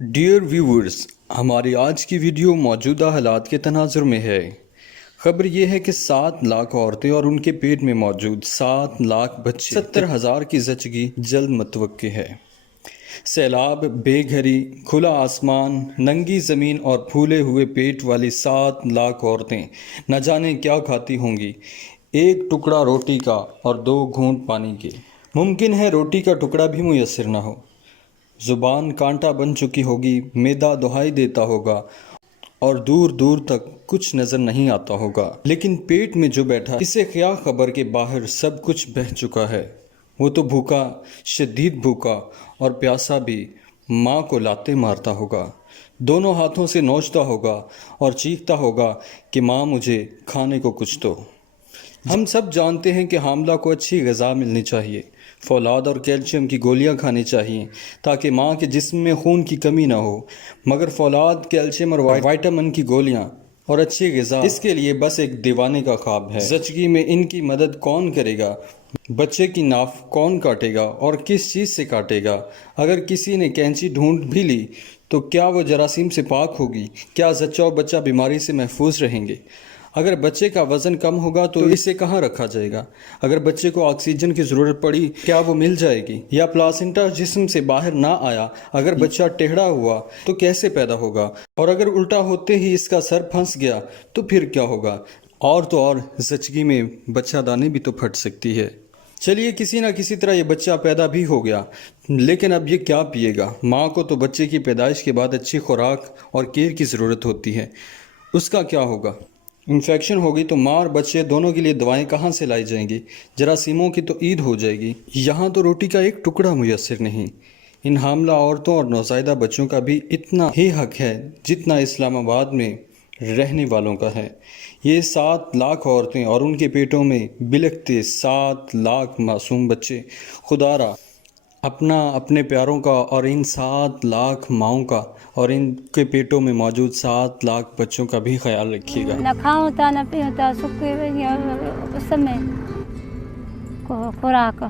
Dear viewers, ہماری آج کی ویڈیو موجودہ حالات کے تناظر میں ہے۔ خبر یہ ہے کہ 7 لاکھ عورتیں اور ان کے پیٹ میں موجود 7 لاکھ بچے، 70,000 کی زچگی جلد متوقع ہے۔ سیلاب، بے گھری، کھلا آسمان، ننگی زمین اور پھولے ہوئے پیٹ والی 7 لاکھ عورتیں نہ جانے کیا کھاتی ہوں گی، ایک ٹکڑا روٹی کا اور 2 گھونٹ پانی کے۔ ممکن ہے روٹی کا ٹکڑا بھی میسر نہ ہو، زبان کانٹا بن چکی ہوگی، معدہ دہائی دیتا ہوگا اور دور دور تک کچھ نظر نہیں آتا ہوگا، لیکن پیٹ میں جو بیٹھا اسے کیا خبر کہ باہر سب کچھ بہہ چکا ہے۔ وہ تو بھوکا، شدید بھوکا اور پیاسا بھی ماں کو لاتے مارتا ہوگا، دونوں ہاتھوں سے نوچتا ہوگا اور چیختا ہوگا کہ ماں مجھے کھانے کو کچھ دو۔ ہم سب جانتے ہیں کہ حاملہ کو اچھی غذا ملنی چاہیے، فولاد اور کیلشیم کی گولیاں کھانی چاہیے تاکہ ماں کے جسم میں خون کی کمی نہ ہو، مگر فولاد، کیلشیم اور وائٹامن کی گولیاں اور اچھی غذا اس کے لیے بس ایک دیوانے کا خواب ہے۔ زچگی میں ان کی مدد کون کرے گا؟ بچے کی ناف کون کاٹے گا اور کس چیز سے کاٹے گا؟ اگر کسی نے کینچی ڈھونڈ بھی لی تو کیا وہ جراثیم سے پاک ہوگی؟ کیا زچہ و بچہ بیماری سے محفوظ رہیں گے؟ اگر بچے کا وزن کم ہوگا تو اسے کہاں رکھا جائے گا؟ اگر بچے کو آکسیجن کی ضرورت پڑی کیا وہ مل جائے گی؟ یا پلاسنٹا جسم سے باہر نہ آیا، اگر بچہ ٹیڑھا ہوا تو کیسے پیدا ہوگا؟ اور اگر الٹا ہوتے ہی اس کا سر پھنس گیا تو پھر کیا ہوگا؟ اور تو اور زچگی میں بچہ دانی بھی تو پھٹ سکتی ہے۔ چلیے کسی نہ کسی طرح یہ بچہ پیدا بھی ہو گیا، لیکن اب یہ کیا پیے گا؟ ماں کو تو بچے کی پیدائش کے بعد اچھی خوراک اور کیئر کی ضرورت ہوتی ہے، اس کا کیا ہوگا؟ انفیکشن ہوگی تو ماں اور بچے دونوں کے لیے دوائیں کہاں سے لائی جائیں گی؟ جراثیموں کی تو عید ہو جائے گی۔ یہاں تو روٹی کا ایک ٹکڑا میسر نہیں۔ ان حاملہ عورتوں اور نوزائیدہ بچوں کا بھی اتنا ہی حق ہے جتنا اسلام آباد میں رہنے والوں کا ہے۔ یہ 7 لاکھ عورتیں اور ان کے پیٹوں میں بلکتے 7 لاکھ معصوم بچے، خدا را اپنے پیاروں کا اور ان 7 لاکھ ماؤں کا اور ان کے پیٹوں میں موجود 7 لاکھ بچوں کا بھی خیال رکھیے گا۔ نہ کھاؤں تھا نہ پیوں تھا، سکھ اس میں خوراک